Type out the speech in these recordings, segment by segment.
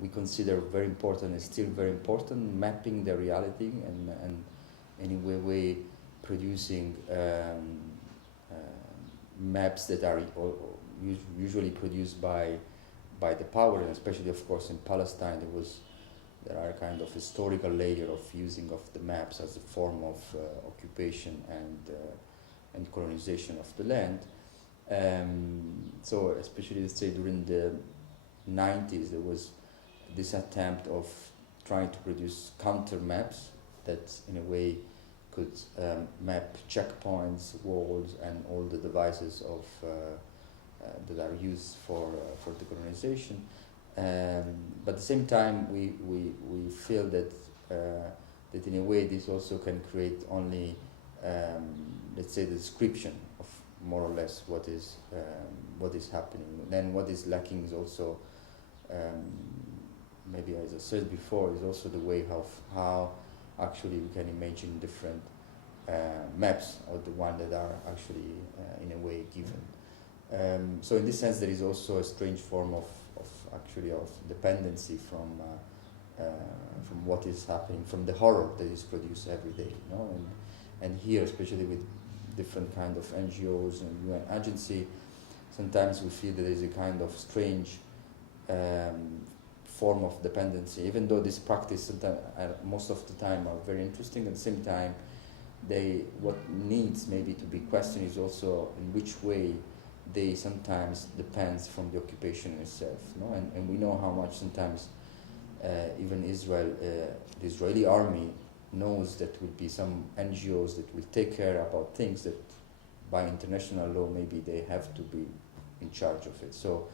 we consider very important and still very important, mapping the reality and in a way producing maps that are usually produced by the power, and especially of course in Palestine there are a kind of historical layer of using of the maps as a form of occupation and colonization of the land. So especially, let's say, during the 90s, there was this attempt of trying to produce counter maps that in a way could map checkpoints, walls, and all the devices of that are used for the colonization. But at the same time, we feel that that in a way this also can create only, let's say, the description of more or less what is happening. Then what is lacking is also, maybe as I said before, is also the way of how actually we can imagine different maps of the one that are actually in a way given. So in this sense, there is also a strange form of dependency from what is happening, from the horror that is produced every day, you know. And here, especially with different kind of NGOs and UN agency, sometimes we feel that there is a kind of strange form of dependency, even though this practice most of the time are very interesting. At the same time, what needs maybe to be questioned is also in which way they sometimes depends from the occupation itself, no? And we know how much sometimes even Israel, the Israeli army knows that will be some NGOs that will take care about things that by international law maybe they have to be in charge of it. So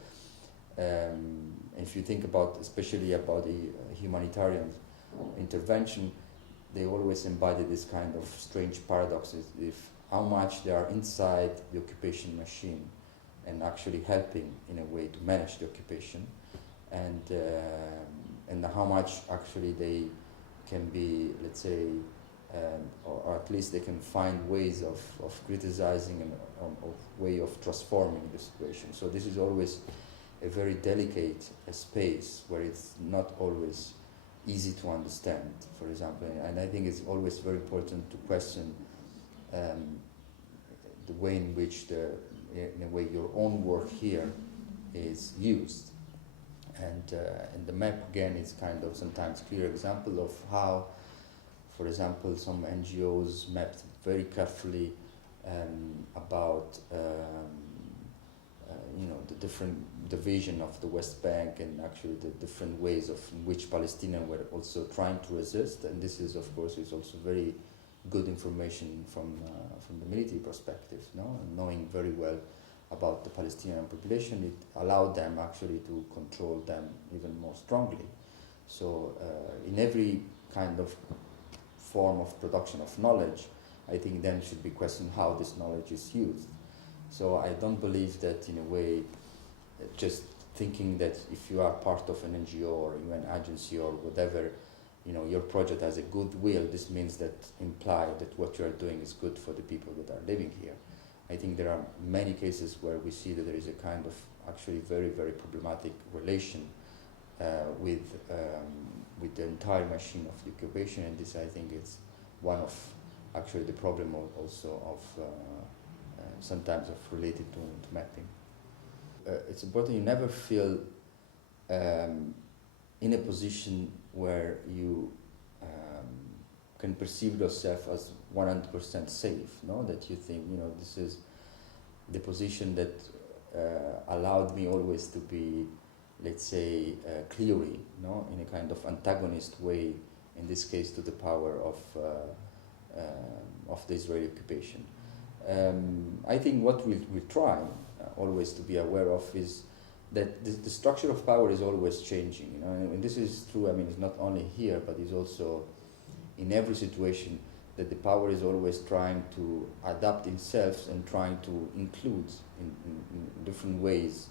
if you think about, especially about the humanitarian intervention, they always embody this kind of strange paradoxes, if how much they are inside the occupation machine and actually helping in a way to manage the occupation, and how much actually they can be, let's say, or at least they can find ways of criticizing and of way of transforming the situation. So this is always a very delicate space where it's not always easy to understand, for example. And I think it's always very important to question the way in which in a way your own work here is used. And the map again is kind of sometimes clear example of how, for example, some NGOs mapped very carefully about the different division of the West Bank, and actually the different ways of in which Palestinians were also trying to resist. And this is, of course, is also very good information from the military perspective, no? And knowing very well about the Palestinian population, it allowed them actually to control them even more strongly. So in every kind of form of production of knowledge, I think then should be questioned how this knowledge is used. So I don't believe that in a way, just thinking that if you are part of an NGO or UN agency or whatever, your project has a goodwill, this means that imply that what you are doing is good for the people that are living here. I think there are many cases where we see that there is a kind of actually very, very problematic relation with the entire machine of the occupation, and this, I think, is one of actually the problem also of sometimes of related to mapping. It's important you never feel in a position where you can perceive yourself as 100% safe, no? That you think, this is the position that allowed me always to be, let's say, clearly, no? In a kind of antagonist way, in this case to the power of the Israeli occupation. I think what we try always to be aware of is that the structure of power is always changing, and this is true. I mean, it's not only here, but it's also in every situation that the power is always trying to adapt itself and trying to include in different ways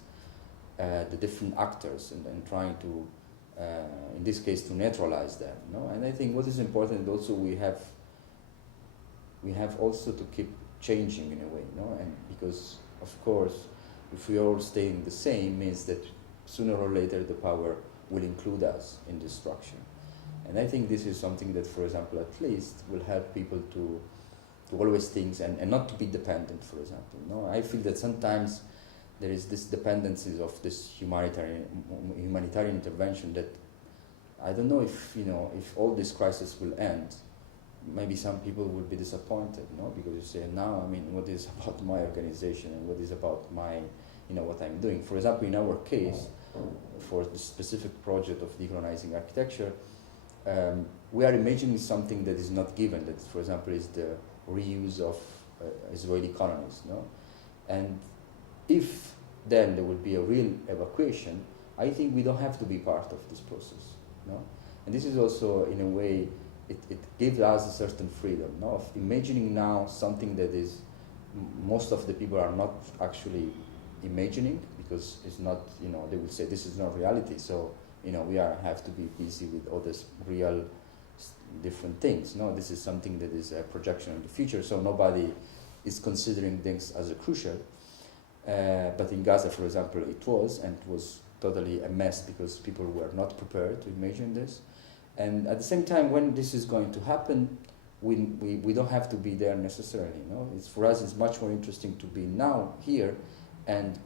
the different actors and trying to, in this case, to neutralize them. And I think what is important also we have also to keep changing in a way, and because of course if we are all staying the same means that sooner or later the power will include us in this structure. And I think this is something that, for example, at least will help people to always think and not to be dependent, for example. No? I feel that sometimes there is this dependencies of this humanitarian intervention that I don't know if, if all this crisis will end. Maybe some people will be disappointed, no? Because you say, now, what is about my organization and what is about my, what I'm doing? For example, in our case, for the specific project of decolonizing architecture, we are imagining something that is not given, that, for example, is the reuse of Israeli colonies, no? And if then there will be a real evacuation, I think we don't have to be part of this process, no? And this is also, in a way, it gives us a certain freedom, no? Of imagining now something that is, most of the people are not actually imagining, because it's not, they will say this is not reality, so, we have to be busy with all this real different things, no? This is something that is a projection of the future, so nobody is considering things as a crucial. But in Gaza, for example, it was totally a mess because people were not prepared to imagine this. And at the same time, when this is going to happen, we don't have to be there necessarily. No? For us, it's much more interesting to be now here and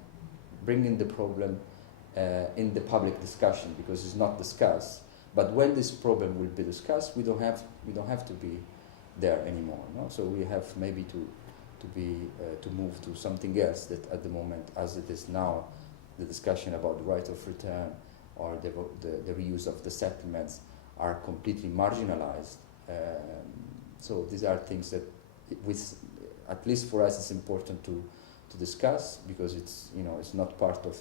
bringing the problem in the public discussion, because it's not discussed. But when this problem will be discussed, we don't have to be there anymore. No? So we have maybe to move to something else that at the moment, as it is now, the discussion about the right of return or the reuse of the settlements are completely marginalized. So these are things that, at least for us, it's important to discuss, because it's not part of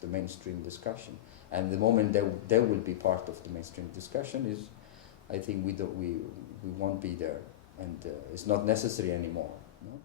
the mainstream discussion. And the moment they will be part of the mainstream discussion is, I think we won't be there, and it's not necessary anymore. No?